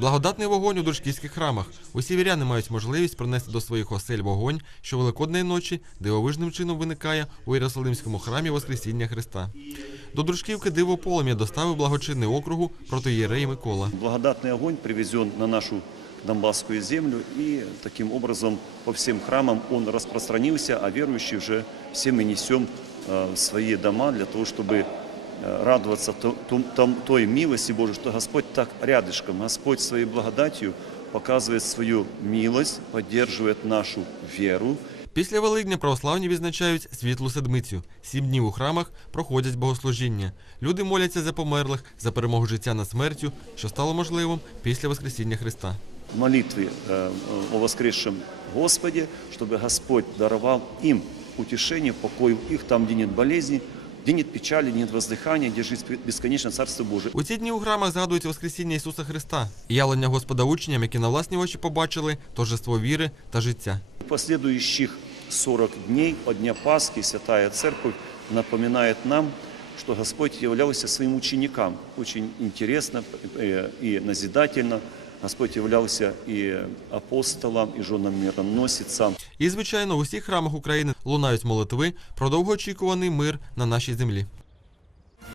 Благодатний вогонь у дружківських храмах. Усі віряни мають можливість принести до своїх осель вогонь, що великодної ночі дивовижним чином виникає у Єрусалимському храмі Воскресіння Христа. До дружківки диво полум'я доставив благочинний округу протоєрей Микола. Благодатный огонь привезен на нашу Донбасскую землю, и таким образом по всем храмам он распространился, а верующие уже все мы несем э, в свои дома для того, чтобы э, радоваться то- том- том- той милости Божией, что Господь так рядышком, Господь своей благодатью показывает свою милость, поддерживает нашу веру, Після Великдня православні відзначають світлу седмицю. Сім днів у храмах проходять богослужіння. Люди моляться за померлих, за перемогу життя над смертю, що стало можливим після Воскресіння Христа. молитвы э, о воскресшем Господе, чтобы Господь даровал им утешение, покой в их там, где нет болезни, где нет печали, где нет воздыхания, где жизнь бесконечно Царство Божие. У ці дні у храмах згадують Воскресіння Ісуса Христа, і явлення Господа учням, які на власні очі побачили торжество віри та життя. В последующих 40 дней от Дня Пасхи Святая Церковь напоминает нам, что Господь являлся своим ученикам. Очень интересно э, и назидательно. Господь являлся и апостолам, и женам мироносицам. І, звичайно, у усіх храмах України лунають молитви про довгоочікуваний мир на нашій землі.